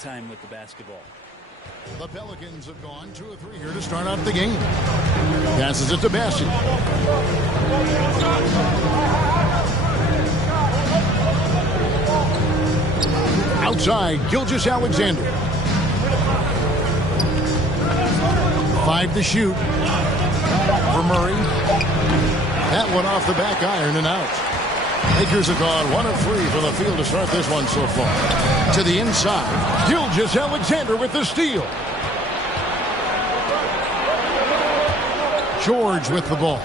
time with the basketball. The Pelicans have gone 2 of 3 here to start out the game. Passes it to Bassi. Outside, Gilgeous-Alexander. 5 to shoot for Murray. That one off the back iron and out. Lakers have gone 1 of 3 from the field to start this one so far. To the inside, Gilgeous-Alexander with the steal. George with the ball.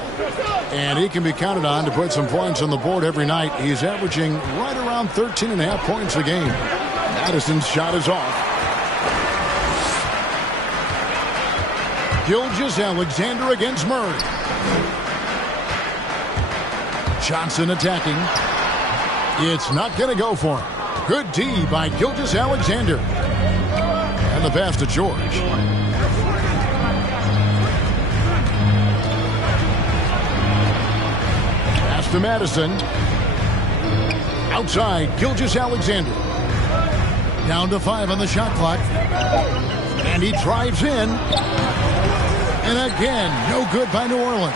And he can be counted on to put some points on the board every night. He's averaging right around 13.5 points a game. Madison's shot is off. Gilgeous-Alexander against Murray. Johnson attacking. It's not going to go for him. Good D by Gilgeous-Alexander. And the pass to George. Pass to Madison. Outside, Gilgeous-Alexander. Down to 5 on the shot clock. And he drives in. And again, no good by New Orleans.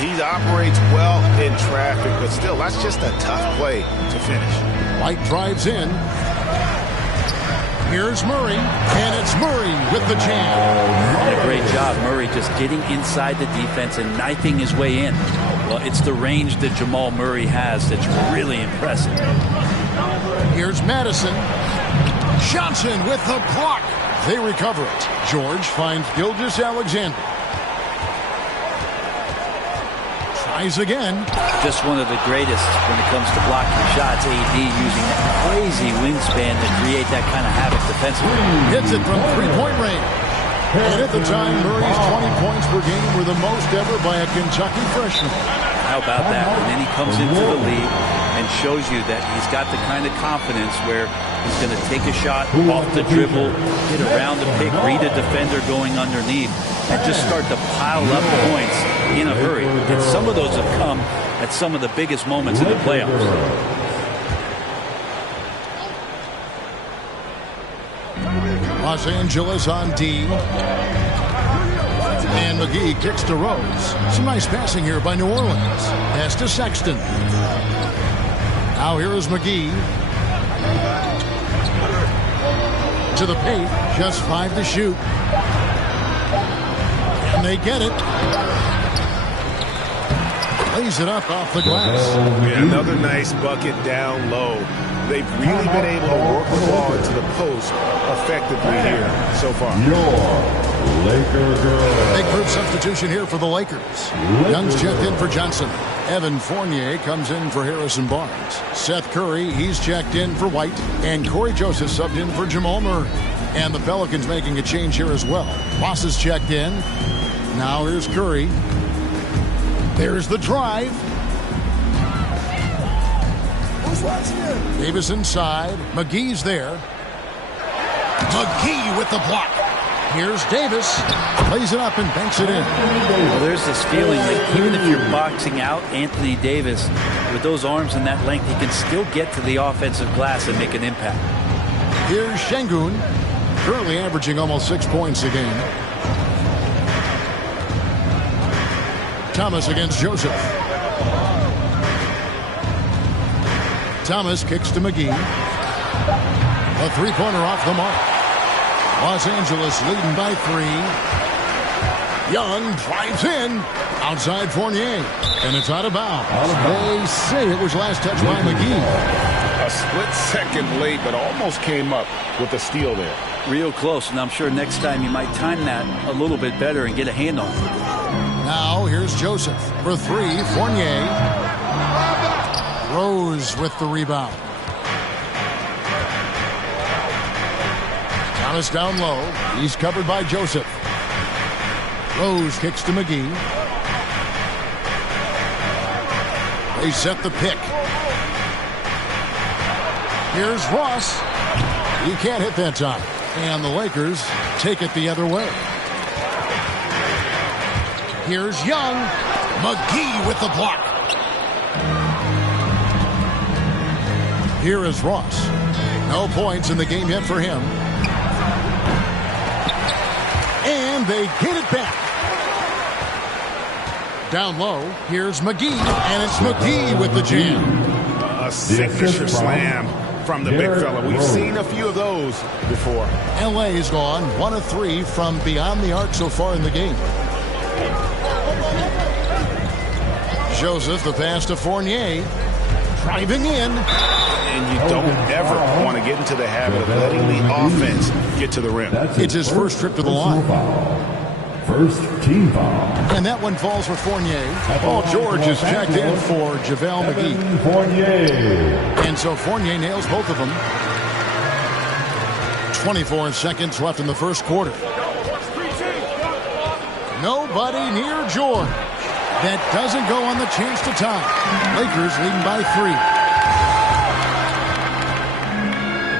He operates well in traffic, but still, that's just a tough play to finish. White drives in. Here's Murray, and it's Murray with the jam. And a great job, Murray, just getting inside the defense and knifing his way in. Well, it's the range that Jamal Murray has that's really impressive. Here's Madison. Johnson with the block. They recover it. George finds Gilgeous-Alexander. Tries again. Just one of the greatest when it comes to blocking shots. AD using that crazy wingspan to create that kind of havoc defensively. Hits it from three-point range. And at the time, Murray's 20 points per game were the most ever by a Kentucky freshman. How about that? And then he comes into the league and shows you that he's got the kind of confidence where he's going to take a shot off the dribble, get around the pick, read a defender going underneath, and just start to pile up points in a hurry. And some of those have come at some of the biggest moments in the playoffs. Los Angeles on D. And McGee kicks to Rose. Some nice passing here by New Orleans. Pass to Sexton. Now here is McGee. To the paint. Just 5 to shoot. And they get it. Lays it up off the glass. Yeah, another nice bucket down low. They've really been able to work the ball into the post effectively here so far. Big group substitution here for the Lakers. Young's checked in for Johnson. Evan Fournier comes in for Harrison Barnes. Seth Curry, he's checked in for White. And Corey Joseph subbed in for Jamal Murray. And the Pelicans making a change here as well. Moss is checked in. Now here's Curry. There's the drive. Davis inside. McGee's there. McGee with the block. Here's Davis. Plays it up and banks it in. Well, there's this feeling that even if you're boxing out Anthony Davis with those arms and that length, he can still get to the offensive glass and make an impact. Here's Şengün, currently averaging almost 6 points a game. Thomas against Joseph. Thomas kicks to McGee. A three-pointer off the mark. Los Angeles leading by 3. Young drives in. Outside Fournier. And it's out of bounds. They say it was last touched by McGee. A split second late, but almost came up with a steal there. Real close, and I'm sure next time you might time that a little bit better and get a hand on it. Now here's Joseph for 3. Fournier. Rose with the rebound. Thomas down low. He's covered by Joseph. Rose kicks to McGee. They set the pick. Here's Ross. He can't hit that time. And the Lakers take it the other way. Here's Young. McGee with the block. Here is Ross. No points in the game yet for him. And they get it back. Down low, here's McGee, and it's McGee with the jam. A signature slam from the big fella. We've seen a few of those before. LA's gone 1 of 3 from beyond the arc so far in the game. Joseph, the pass to Fournier. Driving in. And you don't ever want to get into the habit of letting the offense get to the rim. It's his first trip to the line. First team foul. And that one falls for Fournier. Paul George is checked in for JaVale McGee. Fournier. And so Fournier nails both of them. 24 seconds left in the first quarter. Nobody near George. That doesn't go on the chance to tie. Lakers leading by 3.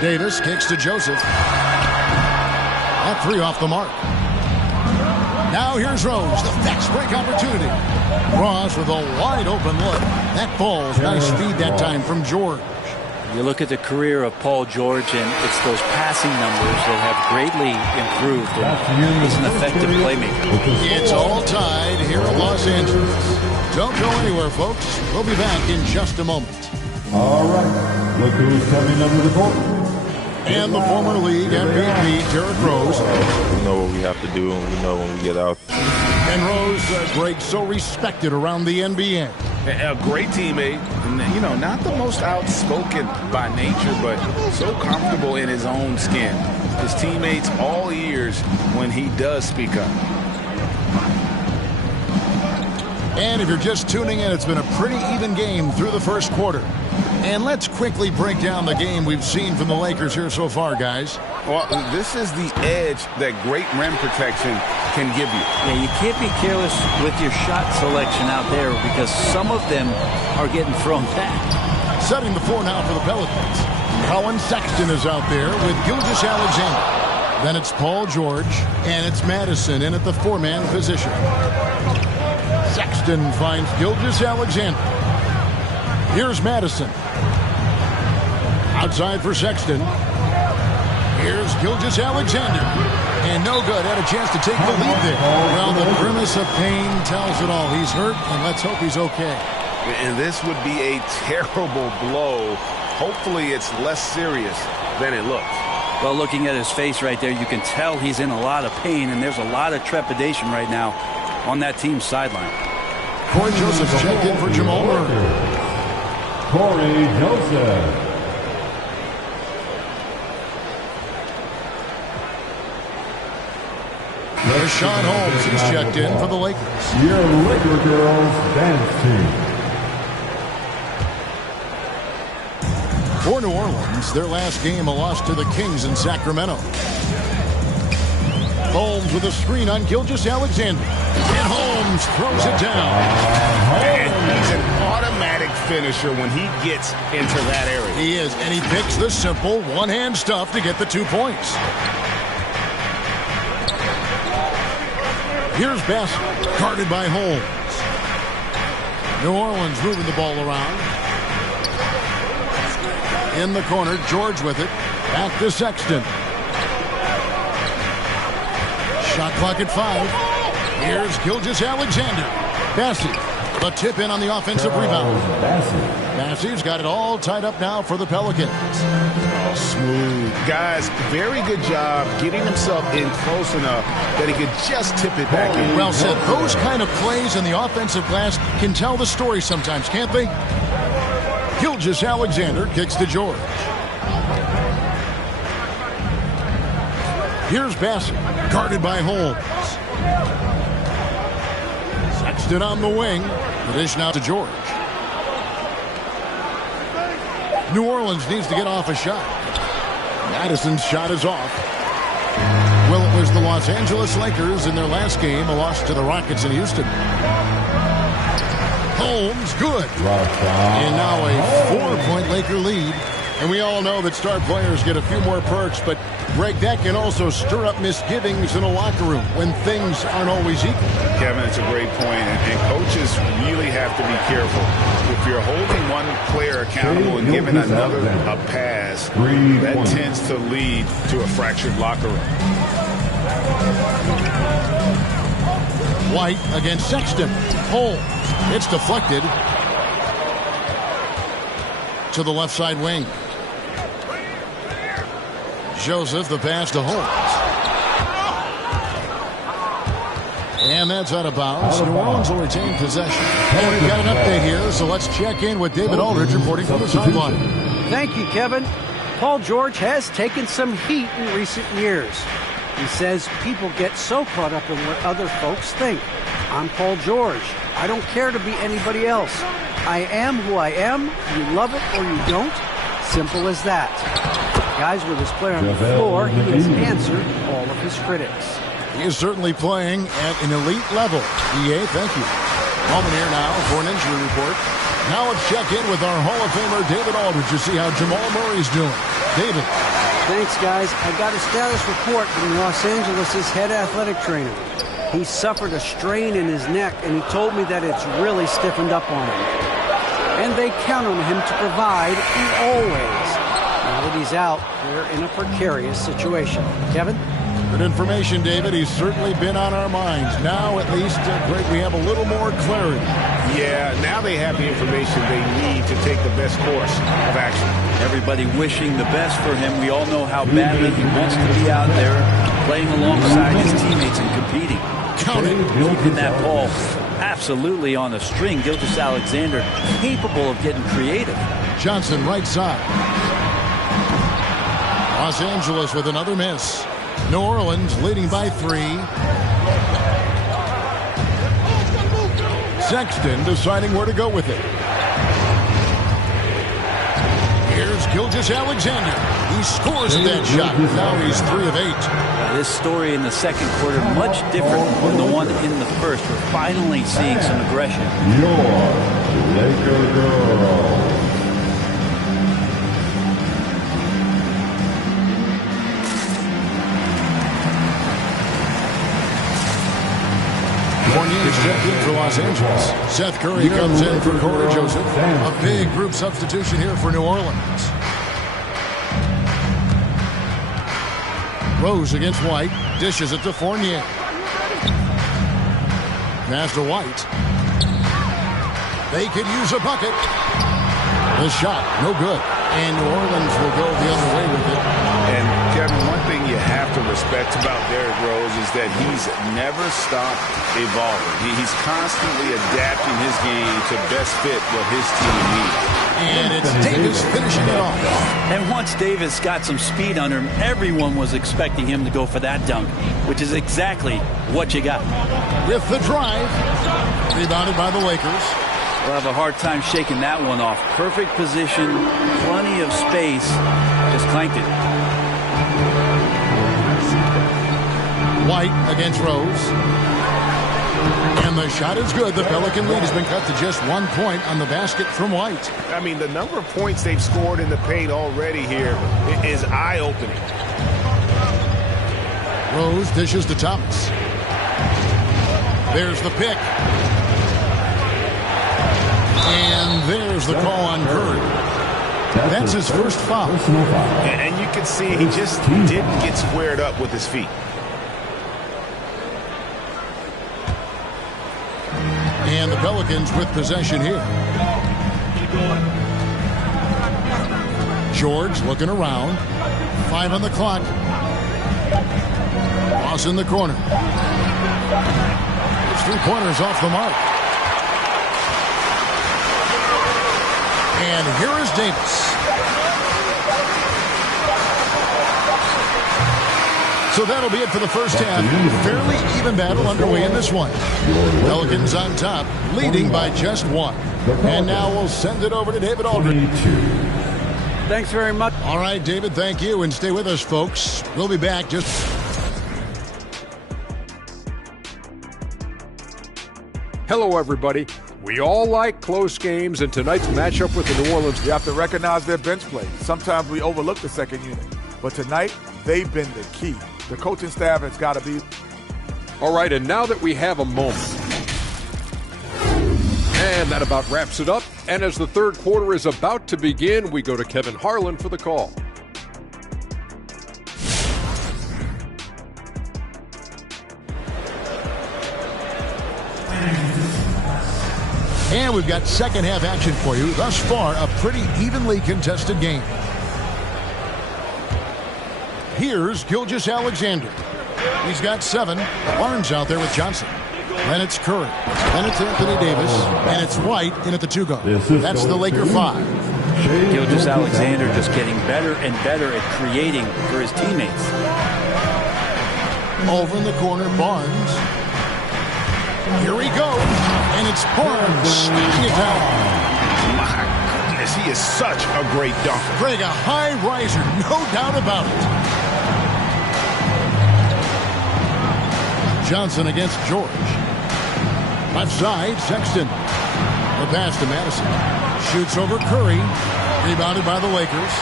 Davis kicks to Joseph. That 3 off the mark. Now here's Rose, the fast break opportunity. Ross with a wide open look. That falls. Nice speed that time from George. You look at the career of Paul George, and it's those passing numbers that have greatly improved. And he's an effective playmaker. It's all tied here in Los Angeles. Don't go anywhere, folks. We'll be back in just a moment. All right. Look who's coming under the court. And the former league MVP, Derrick Rose. We know what we have to do, and we know when we get out. And Rose, Greg, so respected around the NBA. A great teammate, and, you know, not the most outspoken by nature, but so comfortable in his own skin. His teammates all ears when he does speak up. And if you're just tuning in, it's been a pretty even game through the first quarter. And let's quickly break down the game we've seen from the Lakers here so far, guys. Well, this is the edge that great rim protection can give you. Yeah, you can't be careless with your shot selection out there because some of them are getting thrown back. Setting the floor now for the Pelicans. Colin Sexton is out there with Gilgeous-Alexander. Then it's Paul George, and it's Madison in at the 4-man position. Sexton finds Gilgeous-Alexander. Here's Madison. Outside for Sexton. Here's Gilgeous-Alexander. And no good. Had a chance to take the lead there. Well, the grimace of pain tells it all. He's hurt, and let's hope he's okay. And this would be a terrible blow. Hopefully it's less serious than it looks. Well, looking at his face right there, you can tell he's in a lot of pain, and there's a lot of trepidation right now on that team's sideline. Corey Joseph's checked in for Jamal Murray. Corey Joseph. Rashawn Holmes, he's checked in for the Lakers. Your Laker girls dance team. For New Orleans, their last game a loss to the Kings in Sacramento. Holmes with a screen on Gilgeous-Alexander. And Holmes throws it down. And he's an automatic finisher when he gets into that area. He is, and he picks the simple one-hand stuff to get the 2 points. Here's Bassett, guarded by Holmes. New Orleans moving the ball around. In the corner, George with it. Back to Sexton. Shot clock at 5. Here's Gilgeous-Alexander. Bassett, the tip in on the offensive rebound. Bassey's got it all tied up now for the Pelicans. Oh, smooth. Guys, very good job getting himself in close enough that he could just tip it back in. Well said. Those kind of plays in the offensive glass can tell the story sometimes, can't they? Gilgeous-Alexander kicks to George. Here's Bassett, guarded by Holmes. Sexton on the wing. The dish now to George. New Orleans needs to get off a shot. Madison's shot is off. Well, it was the Los Angeles Lakers in their last game, a loss to the Rockets in Houston. Holmes, good. And now a 4-point Laker lead. And we all know that star players get a few more perks, but Greg, that can also stir up misgivings in a locker room when things aren't always equal. Kevin, it's a great point, and coaches really have to be careful. If you're holding one player accountable and giving another a pass, that tends to lead to a fractured locker room. White against Sexton. Hole. It's deflected to the left side wing. Joseph, the pass to Holmes. And that's out of bounds. New Orleans will retain possession. And we've got an update here, so let's check in with David Aldridge reporting from the sideline. Thank you, Kevin. Paul George has taken some heat in recent years. He says people get so caught up in what other folks think. I'm Paul George. I don't care to be anybody else. I am who I am. You love it or you don't. Simple as that. Guys, with his player on the floor, he has answered all of his critics. He is certainly playing at an elite level. EA, thank you. Moment here now for an injury report. Now let's check in with our Hall of Famer, David Aldridge, to see how Jamal Murray's doing. David. Thanks, guys. I got a status report from Los Angeles' head athletic trainer. He suffered a strain in his neck, and he told me that it's really stiffened up on him. And they count on him to provide always. Now that he's out, they're in a precarious situation. Kevin? Good information, David. He's certainly been on our minds. Now, at least, Greg, we have a little more clarity. Yeah, now they have the information they need to take the best course of action. Everybody wishing the best for him. We all know how badly he wants to be out there playing alongside his teammates and competing. Count it. Keeping that ball absolutely on a string. Gilgeous-Alexander capable of getting creative. Johnson, right side. Los Angeles with another miss. New Orleans leading by 3. Sexton deciding where to go with it. Here's Gilgeous-Alexander. He scores at that shot. Now he's 3 of 8. This story in the second quarter much different than the one in the first. We're finally seeing some aggression. Your Laker girl. Fournier is checked in for Los Angeles. Seth Curry comes in for Corey Joseph. A big group substitution here for New Orleans. Rose against White. Dishes it to Fournier. Pass to White. They could use a bucket. The shot, no good. And New Orleans will go the other way with it. And Kevin, one thing you have to respect about Derrick Rose is that he's never stopped evolving. He's constantly adapting his game to best fit what his team needs. And it's Davis finishing it off. And once Davis got some speed under him, everyone was expecting him to go for that dunk, which is exactly what you got. With the drive, rebounded by the Lakers. We'll have a hard time shaking that one off. Perfect position, plenty of space, just clanked it. White against Rose. And the shot is good. The Pelican lead has been cut to just 1 point on the basket from White. I mean, the number of points they've scored in the paint already here is eye-opening. Rose dishes to Thomas. There's the pick. And there's the call on Curry. That's his first foul. And you can see he just didn't get squared up with his feet. And the Pelicans with possession here. George looking around. 5 on the clock. Ross in the corner. His 3-pointers off the mark. And here is Davis. So that'll be it for the first half. Fairly even battle underway in this one. Pelicans on top, leading by just 1. And now we'll send it over to David Aldridge. Thanks very much. All right, David, thank you. And stay with us, folks. We'll be back just... Hello, everybody. We all like close games, and tonight's matchup with the New Orleans. You have to recognize their bench play. Sometimes we overlook the second unit, but tonight they've been the key. The coaching staff has got to be. All right, and now that we have a moment. And that about wraps it up. And as the third quarter is about to begin, we go to Kevin Harlan for the call. And we've got second half action for you. Thus far, a pretty evenly contested game. Here's Gilgeous-Alexander. He's got 7. Barnes out there with Johnson. Then it's Curry. Then it's Anthony Davis. And it's White in at the 2-go. That's the Laker 5. Gilgeous-Alexander just getting better and better at creating for his teammates. Over in the corner, Barnes. Here we go. And it's Barnes snapping it down. My goodness, he is such a great dunker. Greg, a high riser, no doubt about it. Johnson against George. Left side, Sexton. The pass to Madison. Shoots over Curry. Rebounded by the Lakers.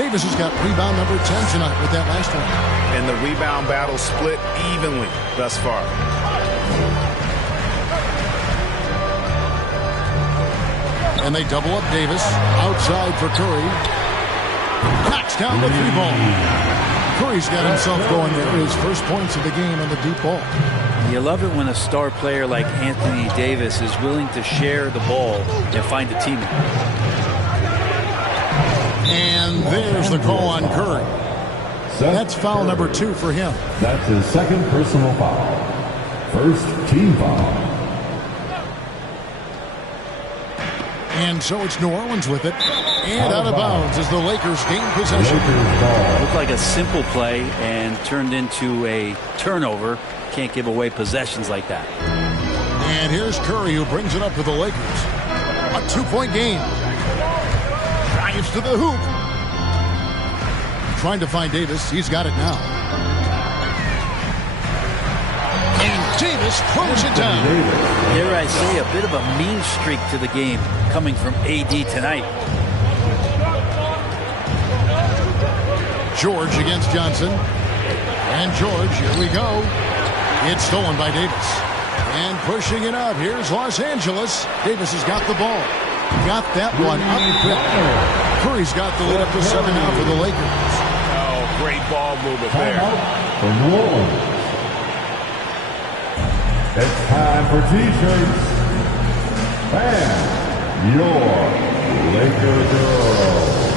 Davis has got rebound number 10 tonight with that last one. And the rebound battle split evenly thus far. And they double up Davis. Outside for Curry. Knocks down the 3-ball. Curry's got himself going there. His first points of the game on the deep ball. You love it when a star player like Anthony Davis is willing to share the ball and find a teammate. And there's the call on Curry. That's foul number 2 for him. That's his second personal foul. First team foul. And so it's New Orleans with it. And out of bounds as the Lakers gain possession. Looked like a simple play and turned into a turnover. Can't give away possessions like that. And here's Curry who brings it up for the Lakers. A 2-point game. Drives to the hoop. Trying to find Davis. He's got it now. And Davis throws it down. Dare I say, a bit of a mean streak to the game coming from AD tonight. George against Johnson. And George, here we go. It's stolen by Davis. And pushing it up. Here's Los Angeles. Davis has got the ball. Got that one up quick. Curry's got the lead up to 7 now for the Lakers. Oh, great ball movement there. For New Orleans. It's time for T-shirts. And your Laker girl.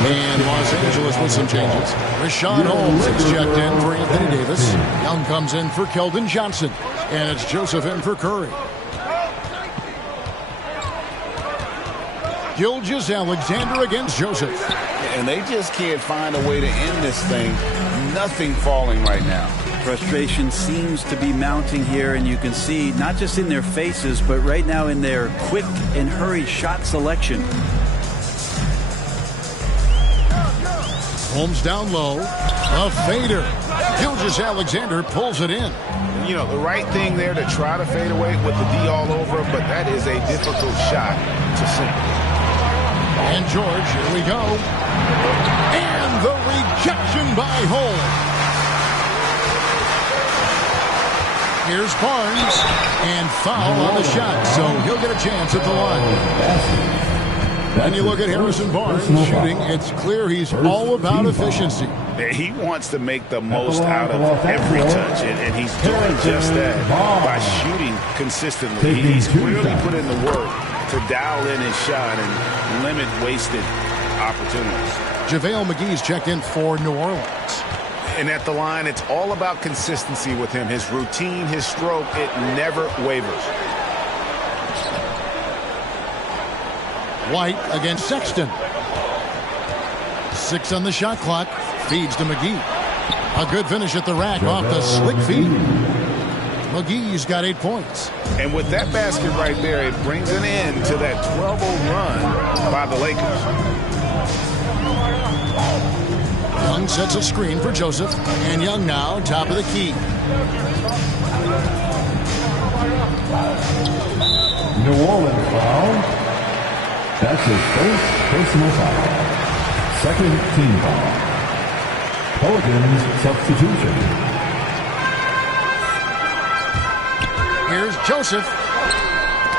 And Los Angeles with some changes. Rashawn Holmes is checked in for Anthony Davis. Young comes in for Keldon Johnson. And it's Joseph in for Curry. Gilgeous-Alexander against Joseph. And they just can't find a way to end this thing. Nothing falling right now. Frustration seems to be mounting here, and you can see not just in their faces, but right now in their quick and hurried shot selection. Holmes down low. A fader. Gilgeous-Alexander pulls it in. You know, the right thing there to try to fade away with the D all over, but that is a difficult shot to sink. And George, here we go. And the rejection by Holmes. Here's Barnes. And foul on the shot, so he'll get a chance at the line. And you look at Harrison Barnes shooting, it's clear he's all about efficiency. He wants to make the most out of every touch, and he's doing just that by shooting consistently. He's clearly put in the work to dial in his shot and limit wasted opportunities. JaVale McGee's checked in for New Orleans. And at the line, it's all about consistency with him. His routine, his stroke, it never wavers. White against Sexton. 6 on the shot clock. Feeds to McGee. A good finish at the rack off the slick feed. McGee's got 8 points. And with that basket right there, it brings an end to that 12-0 run by the Lakers. Young sets a screen for Joseph. And Young now top of the key. New Orleans foul. That's his first personal foul. Second team foul. Pelicans substitution. Here's Joseph.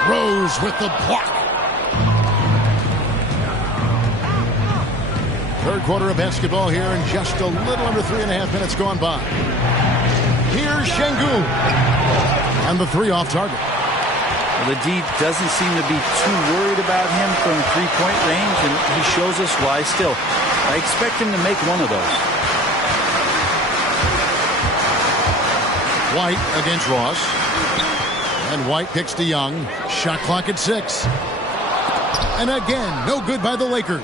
Rose with the block. Third quarter of basketball here, and just a little under 3.5 minutes gone by. Here's Şengün. And the three off target. Well, the D doesn't seem to be too worried about him from three-point range, and he shows us why still. I expect him to make one of those. White against Ross. And White picks to Young. Shot clock at 6. And again, no good by the Lakers.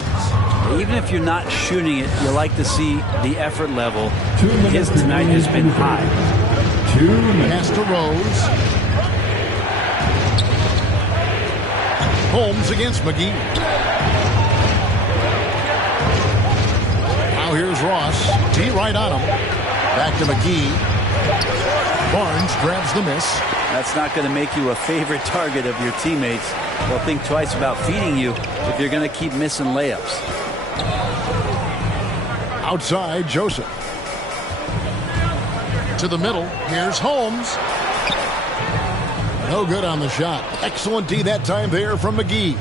Even if you're not shooting it, you like to see the effort level. His tonight has been high. Pass to Rose. Holmes against McGee. Now here's Ross. T right on him. Back to McGee. Barnes grabs the miss. That's not going to make you a favorite target of your teammates. They'll think twice about feeding you if you're going to keep missing layups. Outside, Joseph. To the middle. Here's Holmes. No good on the shot. Excellent D that time there from McGee.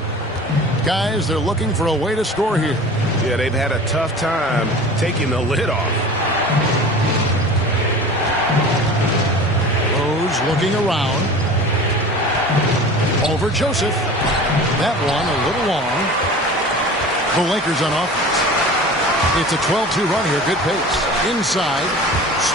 Guys, they're looking for a way to score here. Yeah, they've had a tough time taking the lid off. Rose looking around. Over Joseph. That one a little long. The Lakers on offense. It's a 12-2 run here. Good pace. Inside.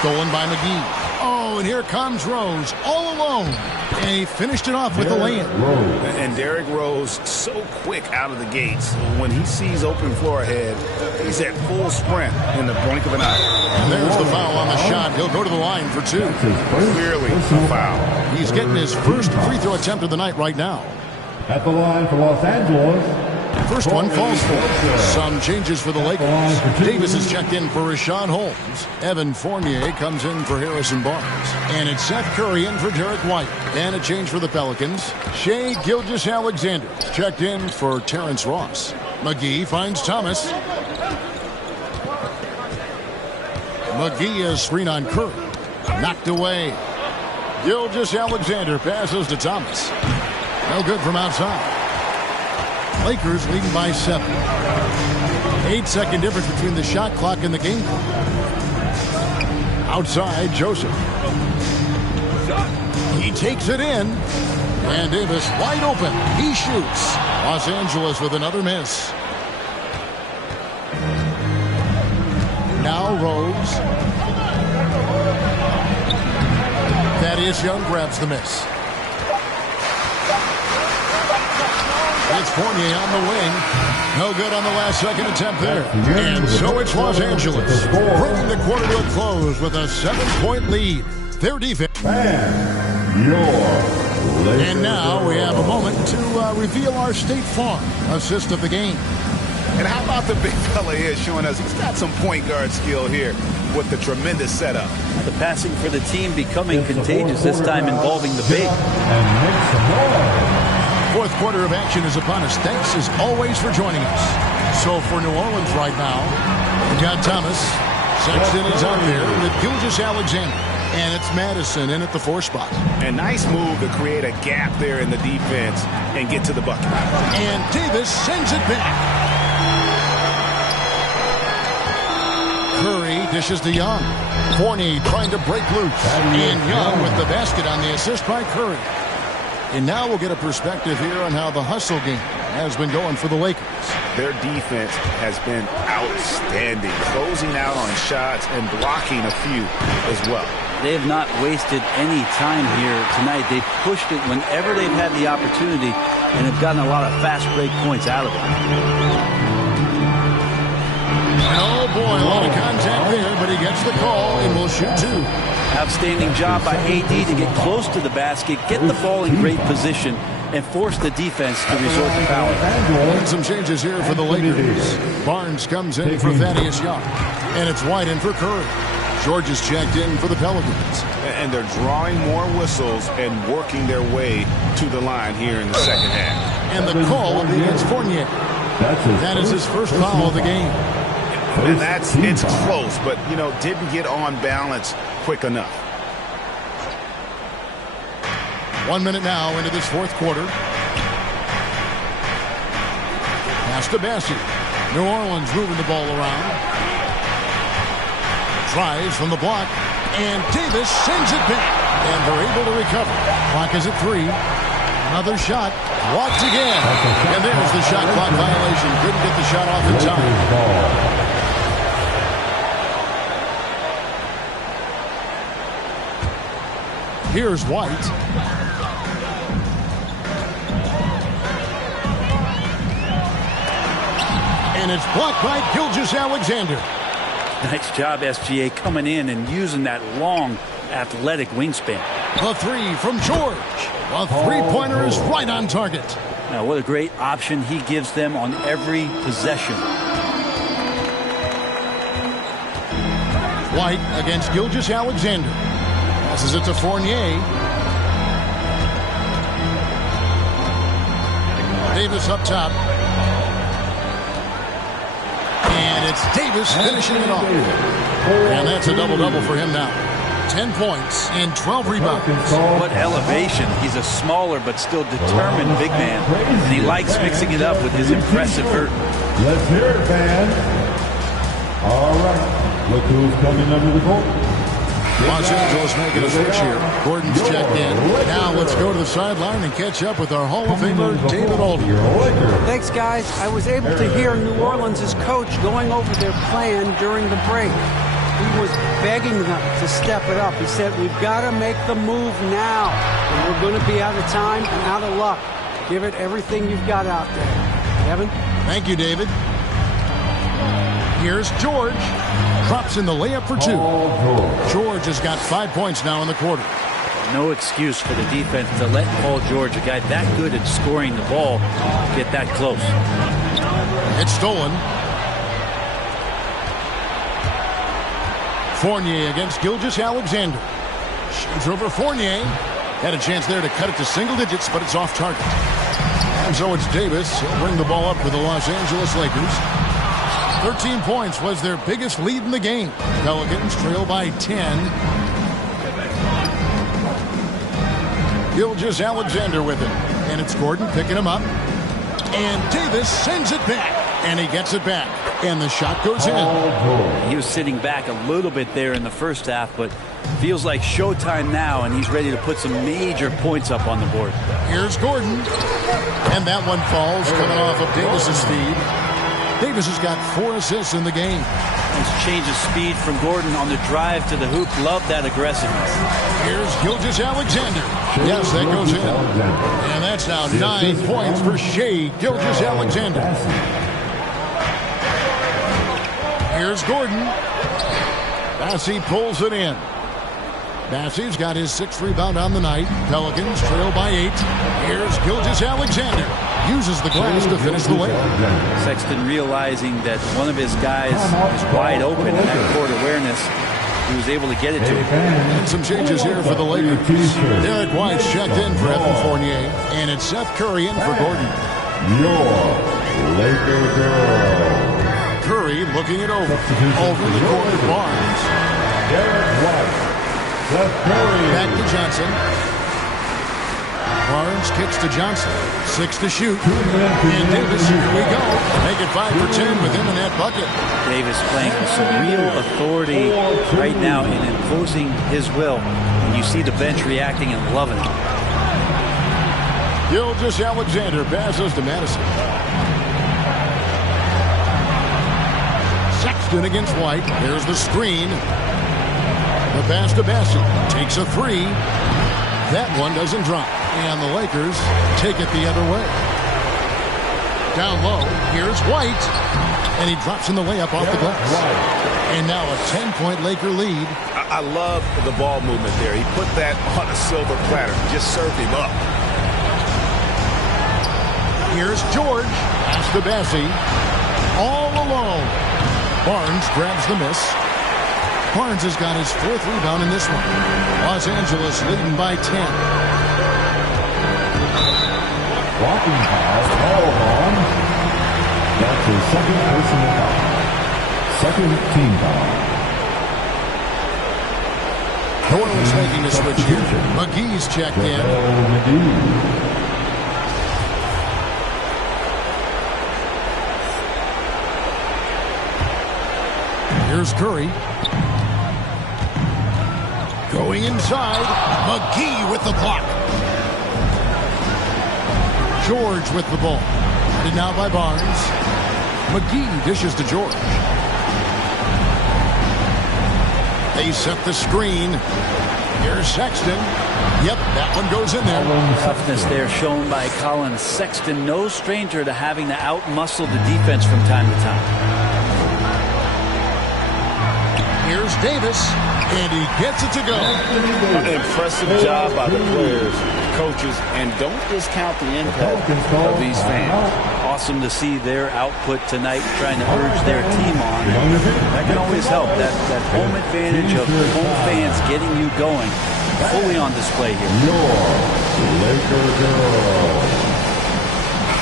Stolen by McGee. Oh, and here comes Rose all alone. And he finished it off with the lay-in. And Derrick Rose so quick out of the gates. When he sees open floor ahead, he's at full sprint in the blink of an eye. And there's the foul on the shot. He'll go to the line for 2. Clearly a foul. He's getting his first free throw attempt of the night right now. At the line for Los Angeles. First one falls for. Some changes for the Lakers. Davis is checked in for Rashawn Holmes. Evan Fournier comes in for Harrison Barnes. And it's Seth Curry in for Derek White. And a change for the Pelicans. Shai Gilgeous-Alexander checked in for Terrence Ross. McGee finds Thomas. McGee is screen on Curry. Knocked away. Gilgeous-Alexander passes to Thomas. No good from outside. Lakers leading by 7. 8-second difference between the shot clock and the game clock. Outside, Joseph. He takes it in. And Davis wide open. He shoots. Los Angeles with another miss. Now Rose. Thaddeus Young grabs the miss. It's Fournier on the wing. No good on the last second attempt there. And so it's Los Angeles bringing the quarter to a close with a 7-point lead. Their defense. And now we have a moment to reveal our State Farm assist of the game. And how about the big fella here showing us he's got some point guard skill here with the tremendous setup. The passing for the team becoming contagious, this time involving the big. Fourth quarter of action is upon us. Thanks as always for joining us. So for New Orleans right now, we've got Thomas. Sexton is out there with Gilgeous-Alexander. And it's Madison in at the 4 spot. A nice move to create a gap there in the defense and get to the bucket. And Davis sends it back. Curry dishes to Young. Fournier trying to break loose. And Young with the basket on the assist by Curry. And now we'll get a perspective here on how the hustle game has been going for the Lakers. Their defense has been outstanding, closing out on shots and blocking a few as well. They have not wasted any time here tonight. They've pushed it whenever they've had the opportunity and have gotten a lot of fast break points out of it. Oh boy, a lot of contact there, but he gets the call and will shoot 2. Outstanding job by AD to get close to the basket, get the ball in great position, and force the defense to resort to fouling. And some changes here for the Lakers. Barnes comes in for Thaddeus Young. And it's White in for Curry. George is checked in for the Pelicans. And they're drawing more whistles and working their way to the line here in the second half. And the call will be against Fournier. That is his first foul of the game. And it's close, but, didn't get on balance quick enough. 1 minute now into this fourth quarter. Pass to Bassey. New Orleans moving the ball around. Tries from the block. And Davis sends it back. And they're able to recover. Clock is at 3. Another shot. Blocked again. And there's the shot clock violation. Couldn't get the shot off in time. Here's White. And it's blocked by Gilgeous-Alexander. Nice job, SGA, coming in and using that long, athletic wingspan. The 3 from George. A three-pointer is right on target. Now, what a great option he gives them on every possession. White against Gilgeous-Alexander. Passes it to Fournier. Davis up top. And it's Davis finishing it off. And that's a double-double for him now. 10 points and 12 rebounds. What elevation. He's a smaller but still determined big man. And he likes mixing it up with his impressive vert. Let's hear it, fans. All right. Look who's coming under the court. Los Angeles making a switch here. Gordon's checked in. Now let's go to the sideline and catch up with our Hall of Famer, David Aldridge. Thanks, guys. I was able to hear New Orleans' coach going over their plan during the break. He was begging them to step it up. He said, we've got to make the move now. And we're going to be out of time and out of luck. Give it everything you've got out there. Kevin? Thank you, David. Here's George. Drops in the layup for 2. George has got 5 points now in the quarter. No excuse for the defense to let Paul George, a guy that good at scoring the ball, get that close. It's stolen. Fournier against Gilgeous-Alexander. Shoots over Fournier. Had a chance there to cut it to single digits, but it's off target. And so it's Davis. He'll bring the ball up for the Los Angeles Lakers. 13 points was their biggest lead in the game. Pelicans trail by 10. Gilgeous-Alexander with it. And it's Gordon picking him up. And Davis sends it back. And he gets it back. And the shot goes in. He was sitting back a little bit there in the first half, but feels like showtime now, and he's ready to put some major points up on the board. Here's Gordon. And that one falls, coming off of Davis's speed. Davis has got 4 assists in the game. Nice change of speed from Gordon on the drive to the hoop. Love that aggressiveness. Here's Gilgeous-Alexander. Yes, that goes in. And that's now 9 points for Shai Gilgeous-Alexander. Here's Gordon. Bassey pulls it in. Bassey's got his 6th rebound on the night. Pelicans trail by 8. Here's Gilgeous-Alexander. Uses the glass to finish the layup. Sexton realizing that one of his guys is wide open in that court awareness. He was able to get it to him. And some changes here for the Lakers. Derek White's checked in for Evan Fournier. And it's Seth Curry in for Gordon. Your Laker girl. Curry looking it over. Over the court to Barnes. Derek White. Seth Curry. Back to Johnson. Barnes kicks to Johnson. 6 to shoot. And Davis, here we go. Make it 5 for 10 with him in that bucket. Davis playing with some real authority right now in imposing his will. And you see the bench reacting and loving it. Gilgeous-Alexander passes to Madison. Sexton against White. There's the screen. The pass to Bassey. Takes a 3. That one doesn't drop. And the Lakers take it the other way. Down low, here's White. And he drops in the layup off the glass. And now a 10-point Laker lead. I love the ball movement there. He put that on a silver platter. Just served him up. Here's George. Pass to Bassey. All alone. Barnes grabs the miss. Barnes has got his 4th rebound in this one. Los Angeles leading by 10. Blocking foul, called on. That's his 2nd personal foul. 2nd team foul. Gordon's making a switch here. McGee's checked in. Here's Curry. Going inside. McGee with the block. George with the ball. And now by Barnes. McGee dishes to George. They set the screen. Here's Sexton. Yep, that one goes in there. Toughness there shown by Colin Sexton. No stranger to having to outmuscle the defense from time to time. Here's Davis, and he gets it to go. Impressive job by the players, coaches, and don't discount the impact of these fans. Awesome to see their output tonight, trying to urge their team on. That can always help. That home advantage of home fans getting you going, fully on display here.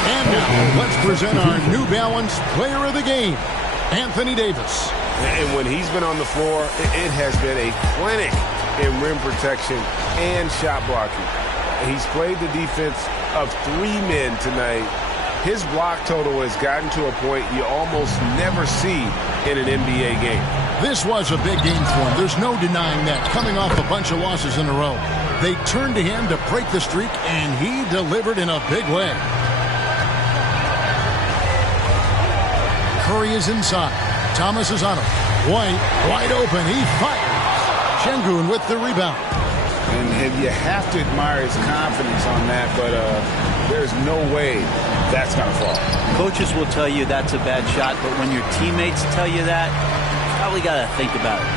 And now, let's present our New Balance Player of the Game, Anthony Davis. And when he's been on the floor, it has been a clinic in rim protection and shot blocking. He's played the defense of 3 men tonight. His block total has gotten to a point you almost never see in an NBA game. This was a big game for him. There's no denying that, coming off a bunch of losses in a row. They turned to him to break the streak, and he delivered in a big way. Curry is inside. Thomas is on him. White, wide open. He fires. Şengün with the rebound. And you have to admire his confidence on that, but there's no way that's going to fall. Coaches will tell you that's a bad shot, but when your teammates tell you that, you probably got to think about it.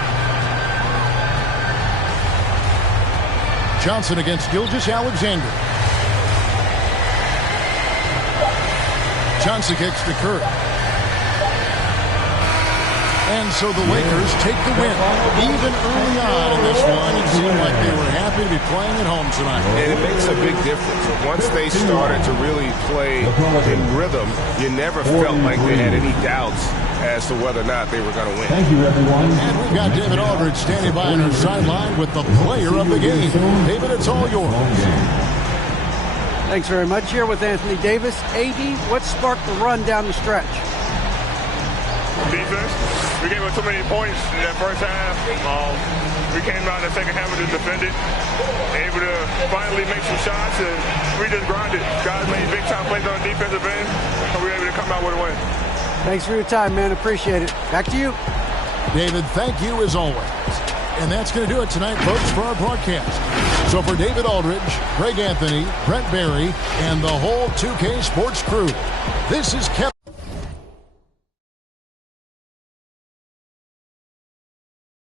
Johnson against Gilgeous-Alexander. Johnson kicks to Curry. And so the Lakers take the win. Even early on in this one, it seemed like they were happy to be playing at home tonight. And it makes a big difference. Once they started to really play in rhythm, you never felt like they had any doubts as to whether or not they were going to win. Thank you, everyone. And we've got David Aldridge standing by on our sideline with the player of the game. David, it's all yours. Thanks very much. Here with Anthony Davis. AD, what sparked the run down the stretch? Defense. We gave up too many points in that first half. We came out in the second half and just defended. Able to finally make some shots, and we just grinded. Guys made big-time plays on the defensive end, and we were able to come out with a win. Thanks for your time, man. Appreciate it. Back to you. David, thank you as always. And that's going to do it tonight, folks, for our broadcast. So for David Aldridge, Greg Anthony, Brent Barry, and the whole 2K Sports crew, this is Kevin.